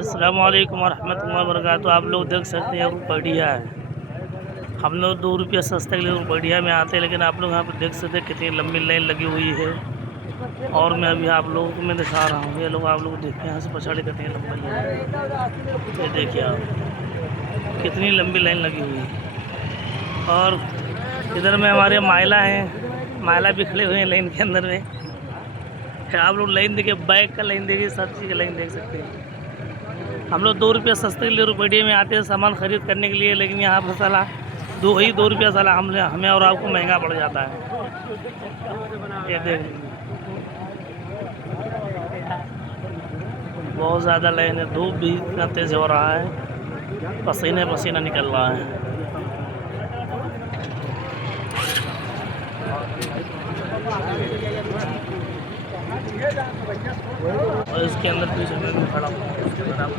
अस्सलाम वालेकुम रहमतुल्लाहि व बरकातुहू। आप लोग देख सकते हैं रुपया है। हम लोग 2 रुपया सस्ते के लिए रुपया में आते हैं, लेकिन आप लोग यहाँ पर देख सकते हैं कितनी लंबी लाइन लगी हुई है। और मैं अभी आप लोगों को मैं दिखा रहा हूँ, ये लोग आप लोग देखिए यहाँ से पछाड़ी कितनी लंबी है। ये देखिए आप कितनी लंबी लाइन लगी हुई है। और इधर में हमारे महिला हैं, महिला भी खड़े हुए हैं लाइन के अंदर में। आप लोग लाइन देखिए, बैग का लाइन देखिए, सब चीज़ का लाइन देख सकते हैं। हम लोग 2 रुपया सस्ते के लिए रुपये में आते हैं सामान खरीद करने के लिए, लेकिन यहाँ पर साला 2 रुपया साला हमें और आपको महंगा पड़ जाता है। ये देख बहुत ज़्यादा लाइन है, धूप भी इतना तेज़ हो रहा है, पसीने पसीना निकल रहा है। और इसके अंदर पीछे में भी खड़ा हूँ, उसके अंदर आप